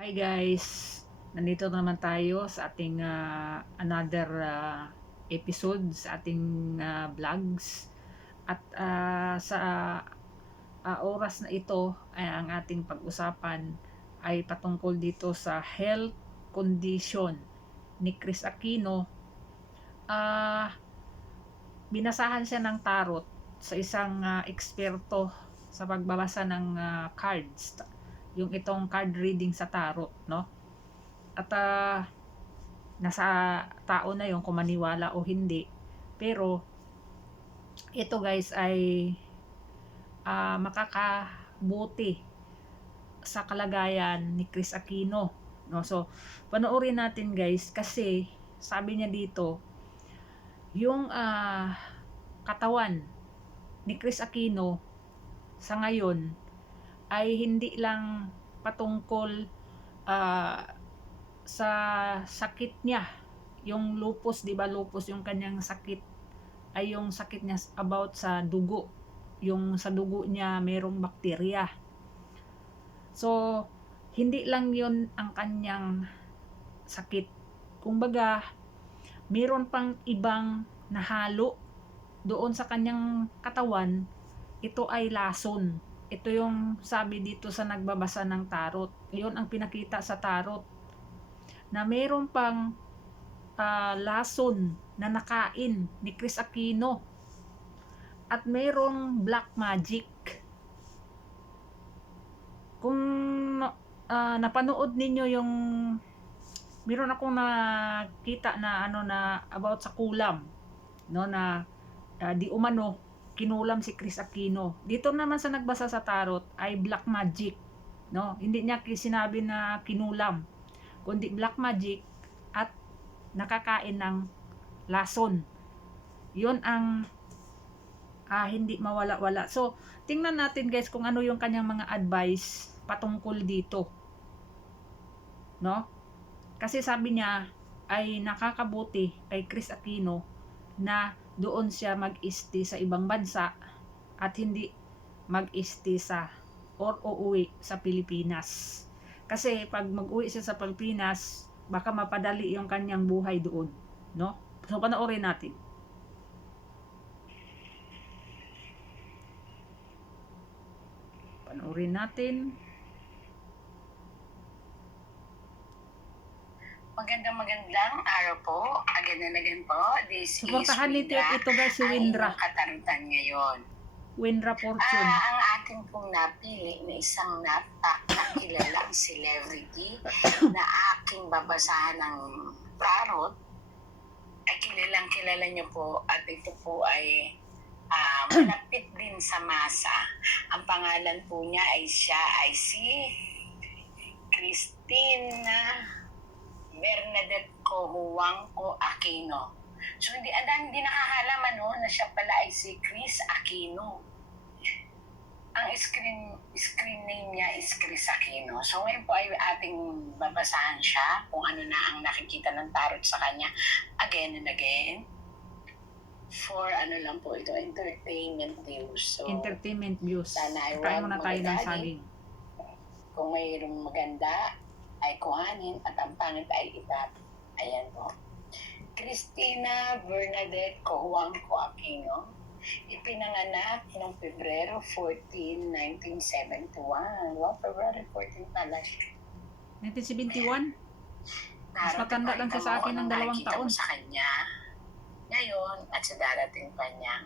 Hi guys! Nandito na naman tayo sa ating ah, another ah, episode sa ating ah, vlogs. At ah, sa ah, oras na ito ay ang ating pag-usapan ay patungkol dito sa health condition ni Chris Aquino. Ah, binasahan siya ng tarot sa isang ah, eksperto sa pagbabasa ng ah, cards yung itong card reading sa tarot, no? At ah, nasa tao na yung kung maniwala o hindi. Pero ito guys ay ah, makakabuti sa kalagayan ni Chris Aquino, no? So, panoorin natin guys kasi sabi niya dito yung ah, katawan ni Chris Aquino sa ngayon ay hindi lang patungkol ah, sa sakit niya. Yung lupus di ba? Lupus yung kanyang sakit ay yung sakit niya about sa dugo. Yung sa dugo niya mayroong bakterya. So hindi lang yun ang kanyang sakit. Kumbaga meron pang ibang nahalo doon sa kanyang katawan. Ito ay lason ito yung sabi dito sa nagbabasa ng tarot. Yun ang pinakita sa tarot. Na meron pang ah, lason na nakain ni Chris Aquino. At merong black magic. Kung ah, napanood ninyo yung meron akong nakita na ano na about sa kulam no na ah, di umano kinulam si Chris Aquino. Dito naman sa nagbasa sa tarot ay black magic. No? Hindi niya sinabi na kinulam. Kundi black magic at nakakain ng lason. Yun ang ah, hindi mawala-wala. So, tingnan natin guys kung ano yung kanyang mga advice patungkol dito. No? Kasi sabi niya ay nakakabuti kay Chris Aquino na doon siya mag-isti sa ibang bansa at hindi mag-isti sa or uuwi sa Pilipinas. Kasi pag mag-uwi siya sa Pilipinas, baka mapadali yung kanyang buhay doon, no? So panoorin natin. Panoorin natin. Again po. This Suportahan is nito ito guys si Ang Windra. inyong katarutan ngayon. Windra Fortune. Ah, ang ating pong napili na isang napakakilalang celebrity na aking babasahan ng tarot ay kilalang kilala niyo po at ito po ay ah, malapit din sa masa. Ang pangalan po niya ay siya ay si Christina Bernadette Cohuangco Aquino. So hindi adan hindi nakakalam ano na siya pala ay si Chris Aquino. Ang screen screen name niya is Chris Aquino. So ngayon po ay ating babasahan siya kung ano na ang nakikita ng tarot sa kanya again and again. For ano lang po ito, entertainment views. So Entertainment views. Sana ay wag muna tayo ng saging. kung mayroong maganda ay kuhanin at ang pangit ay itap. Ayan po. Christina Bernadette Cojuangco Aquino, ipinanganak noong Pebrero 14, 1971. Wow, February 14 pala siya. 1971? Mas matanda lang siya sa akin ng dalawang taon. sa kanya ngayon at sa darating pa niyang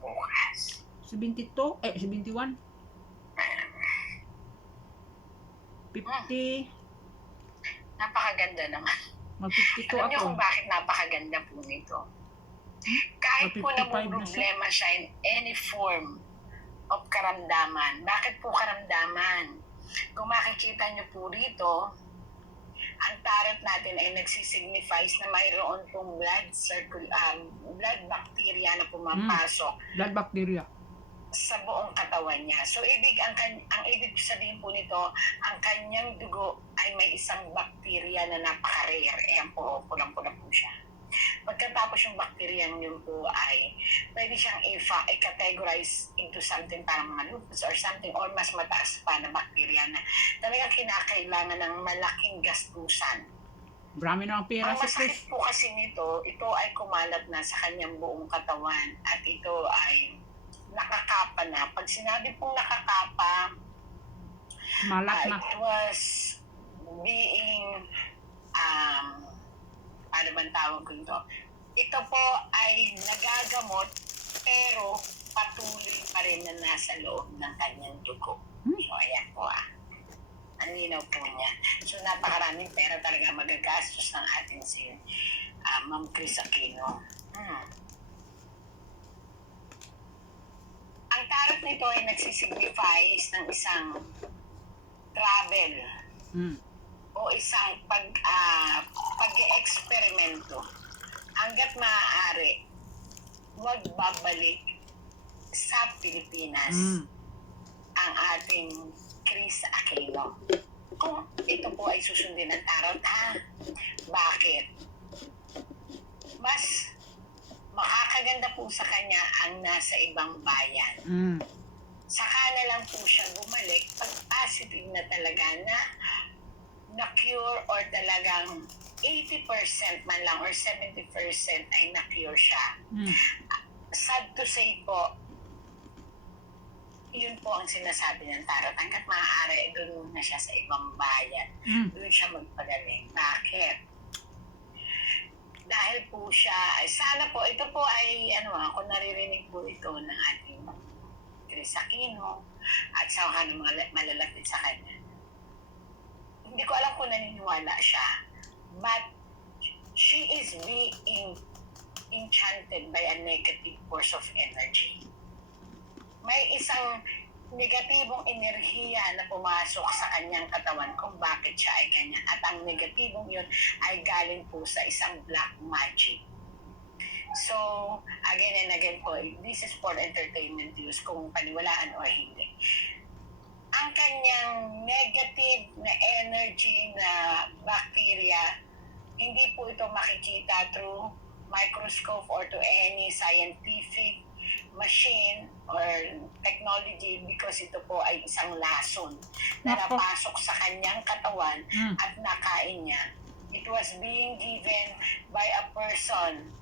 bukas. 72? Eh, 71? 50? Napakaganda naman. Mag-52 Alam niyo ako. kung bakit napakaganda po nito? Kahit po 55 na siya. problema siya in any form of karamdaman. Bakit po karamdaman? Kung makikita niyo po rito, ang tarot natin ay nagsisignifies na mayroon pong blood circul um, blood bacteria na pumapasok Blood bacteria. sa buong katawan niya. So ibig ang kan- ang ibig sabihin po nito, ang kanyang dugo ay may isang bacteria na napaka-rare. Ayan po, pulang-pula po siya. Pagkatapos yung bacterium yun po ay pwede siyang i-categorize into something parang mga lupus or something or mas mataas pa na bacteria na talagang kinakailangan ng malaking gastusan. Marami na ang pera Ang masakit po kasi nito, ito ay kumalat na sa kanyang buong katawan at ito ay nakakapa na. Pag sinabi pong nakakapa, Malat uh, na. it was being, um, ano bang tawag ko ito? Ito po ay nagagamot pero patuloy pa rin na nasa loob ng kanyang dugo. Hmm. So, ayan po ah. Ang linaw po niya. So, napakaraming pera talaga magagastos ng ating si ah, Ma'am Chris Aquino. Hmm. Ang tarot nito ay nagsisignify ng isang travel Mm. O isang pag ah, pag-eksperimento hanggat maaari huwag babalik sa Pilipinas Mm. ang ating Chris Aquino. Kung ito po ay susundin ng tarot, ha? Bakit? Mas makakaganda po sa kanya ang nasa ibang bayan. Mm. Saka na lang po siya bumalik pag positive na talaga na na-cure or talagang 80% man lang or 70% ay na-cure siya. Mm. Sad to say po, yun po ang sinasabi ng tarot. Hanggat maaari, doon muna siya sa ibang bayan. Mm. Doon siya magpagaling. Bakit? Dahil po siya, ay sana po, ito po ay, ano ako naririnig po ito ng ating Chris Aquino at sa mga malalapit sa kanya. Hindi ko alam kung naniniwala siya. But she is being enchanted by a negative force of energy. May isang negatibong enerhiya na pumasok sa kanyang katawan kung bakit siya ay ganyan. At ang negatibong yun ay galing po sa isang black magic. So, again and again po, this is for entertainment use kung paniwalaan o hindi. Ang kanyang negative na energy na bacteria, hindi po ito makikita through microscope or to any scientific machine or technology because ito po ay isang lason na Nako. napasok sa kanyang katawan Mm. at nakain niya. It was being given by a person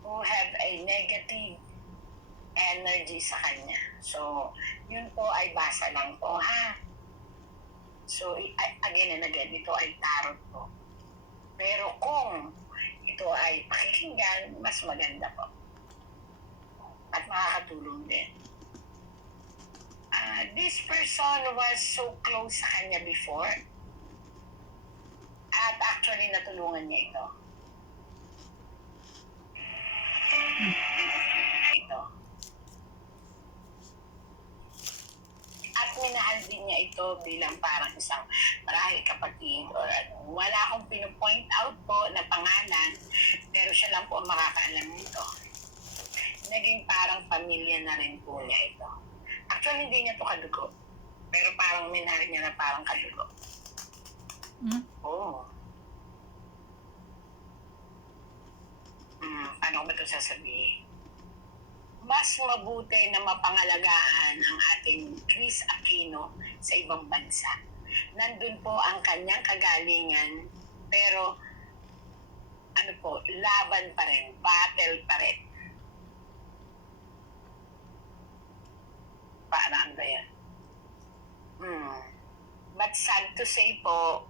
who have a negative energy sa kanya. So, yun po ay basa lang po, ha? So, again and again, ito ay tarot po. Pero kung ito ay pakikinggan, mas maganda po. At makakatulong din. Ah, this person was so close sa kanya before. At actually, natulungan niya ito. Ito. At minahal din niya ito bilang parang isang marahil kapatid or ano. Wala akong pinupoint out po na pangalan, pero siya lang po ang makakaalam nito. Naging parang pamilya na rin po niya ito. Actually, hindi niya to kadugo. Pero parang minahal niya na parang kadugo. Mm. Oo. Hmm, paano ko ba ito sasabihin? Mas mabuti na mapangalagaan ang ating Chris Aquino sa ibang bansa. Nandun po ang kanyang kagalingan, pero ano po, laban pa rin, battle pa rin. Parang ba yan? Hmm. But sad to say po,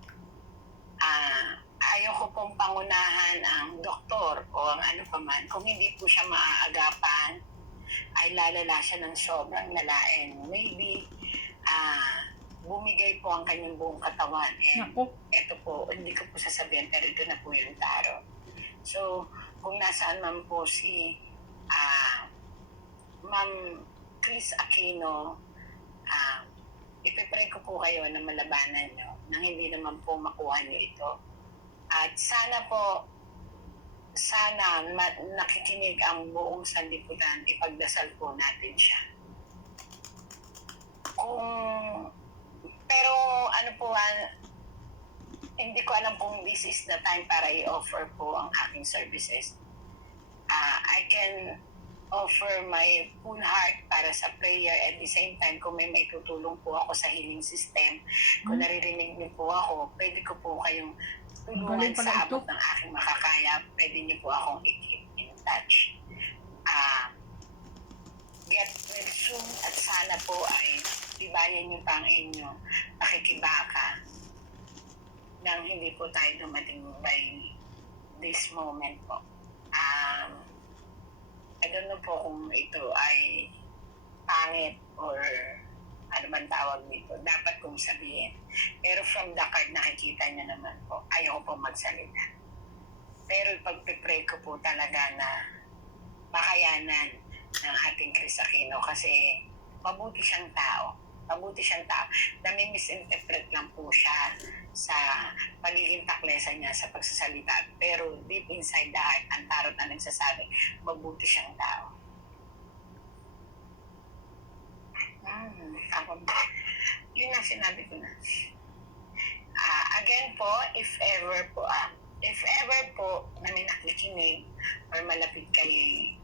ah ayaw ko pong pangunahan ang doktor o ang ano pa man. Kung hindi po siya maaagapan, ay lalala siya ng sobrang lalain. Maybe, ah bumigay po ang kanyang buong katawan. And Nako. ito po, hindi ko po sasabihin, pero ito na po yung taro. So, kung nasaan man po si ah Ma'am Chris Aquino, ah ipipray ko po kayo na malabanan nyo nang hindi naman po makuha nyo ito. At sana po, sana nakikinig ang buong sanlibutan, ipagdasal po natin siya. Kung, pero ano po, ah, hindi ko alam kung this is the time para i-offer po ang aking services. ah, I can offer my full heart para sa prayer at the same time kung may maitutulong po ako sa healing system, kung Hmm. naririnig niyo po ako, pwede ko po kayong tulungan sa abot ng aking makakaya. Pwede niyo po akong i-keep in touch. Ah, get well soon at sana po ay tibayan niyo pa ang inyong pakikibaka nang hindi po tayo dumating by this moment po. Um, I don't know po kung ito ay pangit or ano man tawag dito. Dapat kong sabihin. Pero from the card nakikita niyo naman po, ayaw po magsalita. Pero pagpipray ko po talaga na makayanan ng ating Chris Aquino kasi mabuti siyang tao. Mabuti siyang tao. Nami-misinterpret lang po siya sa pagiging taklesa niya sa pagsasalita. Pero deep inside the heart, ang tarot na nagsasabi, mabuti siyang tao. Hmm, ako, yun ang sinabi ko na. Ah, again po, if ever po, ah, if ever po na may nakikinig or malapit kay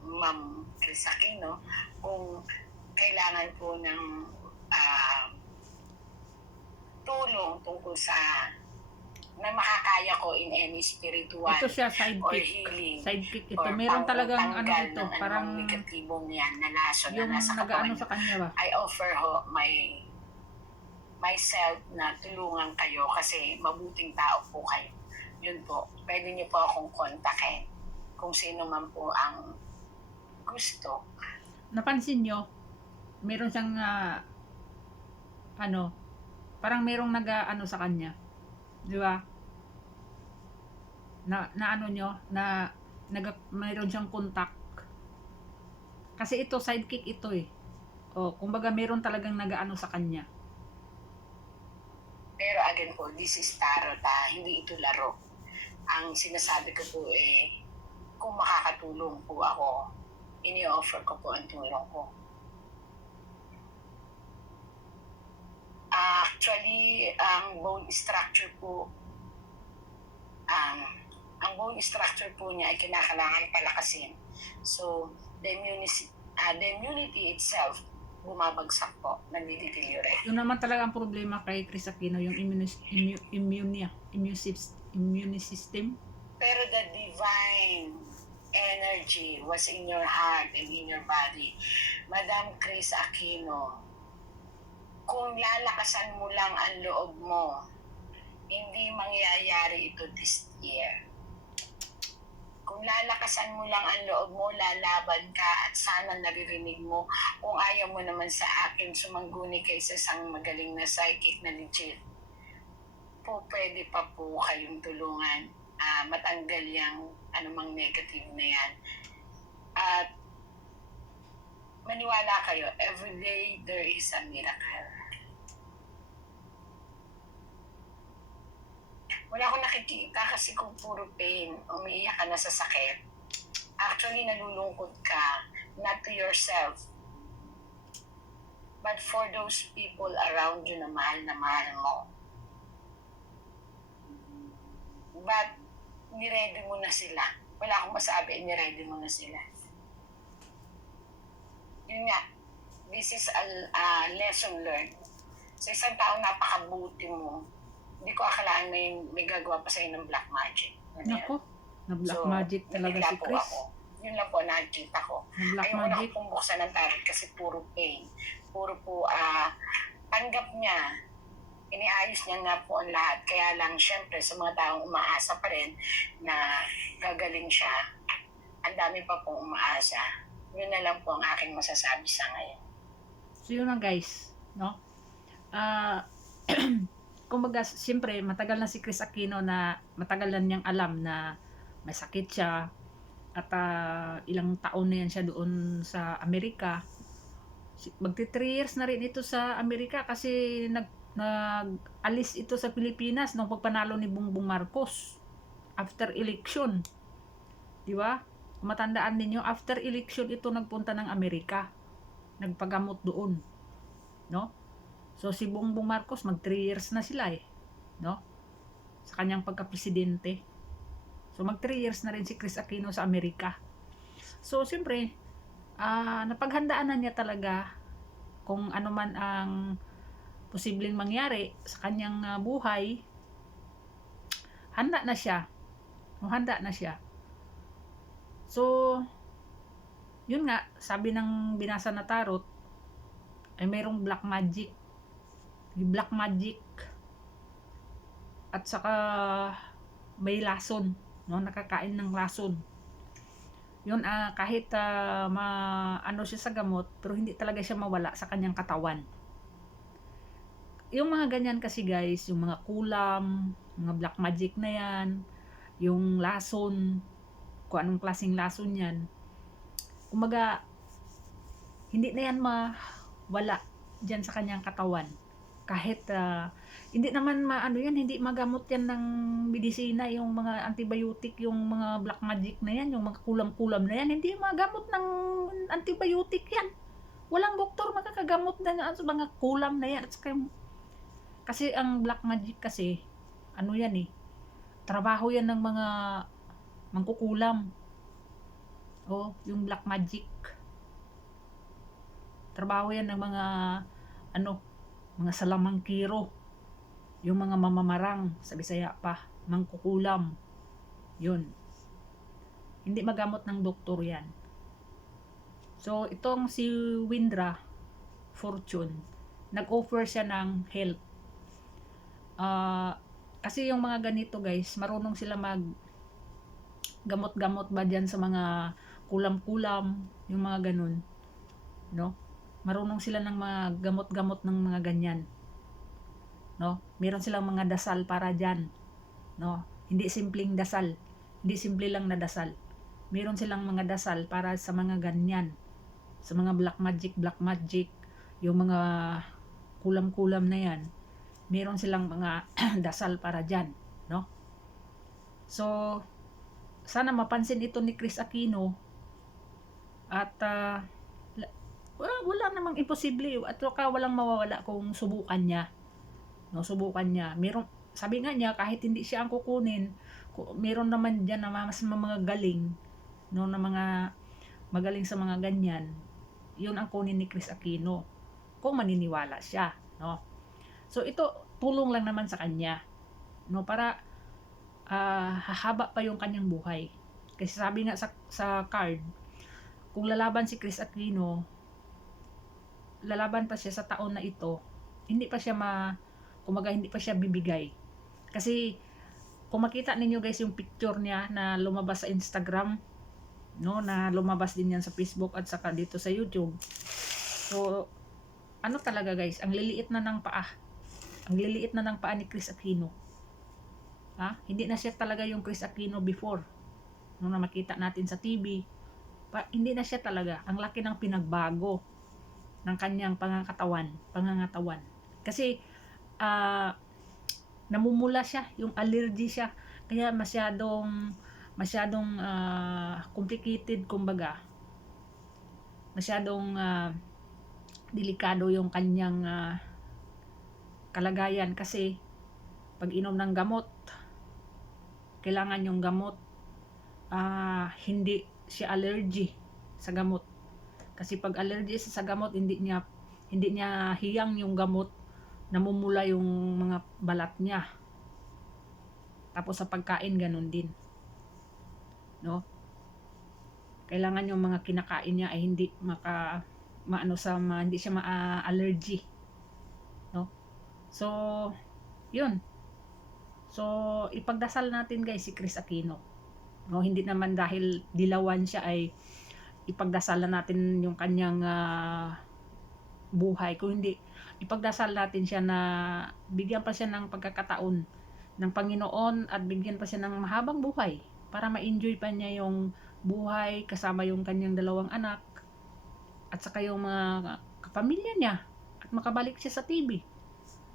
Ma'am Chris Aquino, kung kailangan po ng ah, tulong tungkol sa na makakaya ko in any spiritual Ito siya, or sidekick. healing Sidekick ito. or Meron talagang ano ng parang negatibong yan na laso na nasa katawan sa kanya ba? I offer ho my myself na tulungan kayo kasi mabuting tao po kayo. Yun po. Pwede niyo po akong kontakin kung sino man po ang gusto. Napansin nyo, meron siyang ah, ano, parang merong nag-ano sa kanya. Di ba? Na, na ano nyo, na nag, mayroon siyang contact. Kasi ito, sidekick ito eh. O, kumbaga meron talagang nag-ano sa kanya. Pero again po, this is tarot ha, hindi ito laro. Ang sinasabi ko po eh, kung makakatulong po ako, ini-offer ko po ang tulong ko. Actually, ang bone structure po, ang ang bone structure po niya ay kinakailangan palakasin. So, the immunity, ah, the immunity itself, bumabagsak po, nagdi-deteriorate. Yun naman talaga ang problema kay Chris Aquino, yung immune, immune, immune, niya, immune, immune system. Pero the divine energy was in your heart and in your body. Madam Chris Aquino, kung lalakasan mo lang ang loob mo, hindi mangyayari ito this year. Kung lalakasan mo lang ang loob mo, lalaban ka at sana naririnig mo. Kung ayaw mo naman sa akin, sumangguni kay sa isang magaling na psychic na legit. Po, pwede pa po kayong tulungan ah, matanggal yung anumang negative na yan. At maniwala kayo, every day there is a miracle. Wala akong nakikita kasi kung puro pain, umiiyak ka na sa sakit. Actually, nalulungkot ka, not to yourself, but for those people around you na mahal na mahal mo. But, niready mo na sila. Wala akong masabi, niready mo na sila. Yun nga, this is a, a lesson learned. Sa isang tao, napakabuti mo. Hindi ko akalaan na yung may gagawa pa sa'yo ng black magic. Ano? Nako, na black So, magic talaga si Chris. Ako. Yun lang po nakikita ko. Na black Ayaw ko na magic. pong buksan ng tarot kasi puro pain. Puro po, ah, tanggap niya. Iniayos niya nga po ang lahat. Kaya lang, syempre, sa mga taong umaasa pa rin na gagaling siya, ang dami pa pong umaasa. Yun na lang po ang aking masasabi sa ngayon. So yun lang guys, no? Ah, kumbaga, siyempre, matagal na si Chris Aquino na matagal na niyang alam na may sakit siya at ah, ilang taon na yan siya doon sa Amerika. Magti 3 years na rin ito sa Amerika kasi nag nag-alis ito sa Pilipinas nung pagpanalo ni Bongbong Marcos after election. Di ba? Kung matandaan ninyo, after election ito nagpunta ng Amerika. Nagpagamot doon. No? So si Bongbong Marcos mag 3 years na sila eh, no? Sa kanyang pagka-presidente. So mag 3 years na rin si Chris Aquino sa Amerika. So, siyempre, ah napaghandaan na niya talaga kung ano man ang posibleng mangyari sa kanyang ah, buhay. Handa na siya. O, handa na siya. So, yun nga, sabi ng binasa na tarot, ay mayroong black magic. Yung black magic. At saka, may lason. No? Nakakain ng lason. Yun, ah, kahit ah, ma, ano siya sa gamot, pero hindi talaga siya mawala sa kanyang katawan. Yung mga ganyan kasi guys, yung mga kulam, mga black magic na yan, yung lason, kung anong klaseng lason yan, kumaga, hindi na yan mawala dyan sa kanyang katawan. Kahit, ah, hindi naman maano yan, hindi magamot yan ng medisina, yung mga antibiotic, yung mga black magic na yan, yung mga kulam-kulam na yan, hindi magamot ng antibiotic yan. Walang doktor makakagamot na sa mga kulam na yan. At kasi ang black magic kasi, ano yan eh, trabaho yan ng mga mangkukulam. Oh, yung black magic. Trabaho yan ng mga ano, mga salamangkiro. Yung mga mamamarang sa Bisaya pa, mangkukulam. Yun. Hindi magamot ng doktor yan. So, itong si Windra Fortune, nag-offer siya ng help. Ah, kasi yung mga ganito guys, marunong sila mag gamot-gamot ba dyan sa mga kulam-kulam, yung mga ganun. No? Marunong sila ng mga gamot-gamot ng mga ganyan. No? Meron silang mga dasal para dyan. No? Hindi simpleng dasal. Hindi simple lang na dasal. Meron silang mga dasal para sa mga ganyan. Sa mga black magic, black magic, yung mga kulam-kulam na yan. Meron silang mga dasal para dyan. No? So, sana mapansin ito ni Chris Aquino at ah, la- wala, wala namang imposible at saka walang mawawala kung subukan niya. No subukan niya. Meron sabi nga niya kahit hindi siya ang kukunin ku- meron naman diyan na mas mga galing no na mga magaling sa mga ganyan. Yun ang kunin ni Chris Aquino kung maniniwala siya no. So ito tulong lang naman sa kanya no para ah, hahaba pa yung kanyang buhay. Kasi sabi nga sa, sa card, kung lalaban si Chris Aquino, lalaban pa siya sa taon na ito, hindi pa siya ma, kumaga hindi pa siya bibigay. Kasi, kung makita ninyo guys yung picture niya na lumabas sa Instagram, no, na lumabas din yan sa Facebook at saka dito sa YouTube. So, ano talaga guys, ang liliit na ng paa. Ang liliit na ng paa ni Chris Aquino. Ha? Hindi na siya talaga yung Chris Aquino before. Nung na makita natin sa TV. Pa, hindi na siya talaga. Ang laki ng pinagbago ng kanyang pangangatawan. Pangangatawan. Kasi, ah, namumula siya. Yung allergy siya. Kaya masyadong, masyadong ah, complicated, kumbaga. Masyadong ah, delikado yung kanyang ah, kalagayan kasi pag inom ng gamot kailangan yung gamot ah hindi siya allergy sa gamot kasi pag allergy sa gamot hindi niya hindi niya hiyang yung gamot. Namumula yung mga balat niya. Tapos sa pagkain ganun din. No? Kailangan yung mga kinakain niya ay hindi maka maano sa ma, hindi siya ma-allergy. No? So yun. So, ipagdasal natin guys si Chris Aquino. No, hindi naman dahil dilawan siya ay ipagdasal na natin yung kanyang ah, buhay. Kung hindi, ipagdasal natin siya na bigyan pa siya ng pagkakataon ng Panginoon at bigyan pa siya ng mahabang buhay para ma-enjoy pa niya yung buhay kasama yung kanyang dalawang anak at saka yung mga kapamilya niya at makabalik siya sa TV.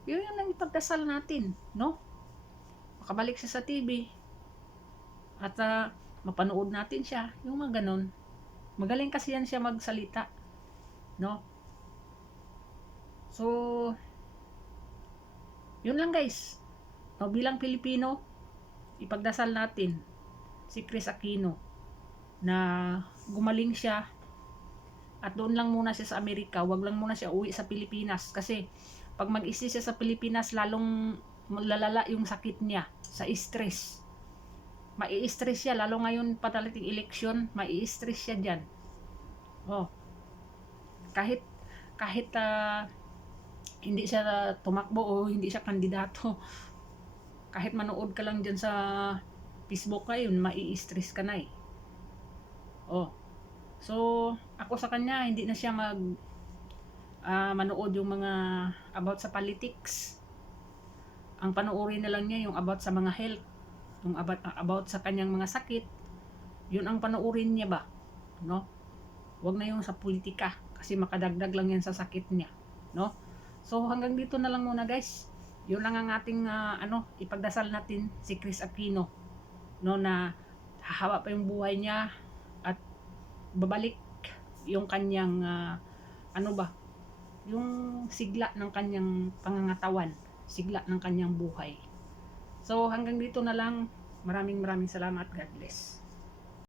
Yun yung ang ipagdasal natin, no? makabalik siya sa TV at ah, mapanood natin siya yung mga ganun magaling kasi yan siya magsalita no? So yun lang guys. No, bilang Pilipino ipagdasal natin si Chris Aquino na gumaling siya at doon lang muna siya sa Amerika, wag lang muna siya uwi sa Pilipinas kasi pag mag-stay siya sa Pilipinas lalong lalala yung sakit niya sa stress. Mai-stress siya lalo ngayon patalating election, mai-stress siya diyan. Oh. Kahit kahit ah, hindi siya tumakbo o hindi siya kandidato, kahit manood ka lang dyan sa Facebook ngayon, mai-stress ka na eh. Oh. So, ako sa kanya, hindi na siya mag ah, manood yung mga about sa politics. Ang panoorin na lang niya yung about sa mga health, yung about, about sa kanyang mga sakit. Yun ang panoorin niya ba? No? Huwag na yung sa politika kasi makadagdag lang yan sa sakit niya, no? So hanggang dito na lang muna guys. Yun lang ang ating ah, ano, ipagdasal natin si Chris Aquino no na hahawa pa yung buhay niya at babalik yung kanyang ah, ano ba yung sigla ng kanyang pangangatawan sigla ng kanyang buhay so hanggang dito na lang. Maraming maraming salamat. God bless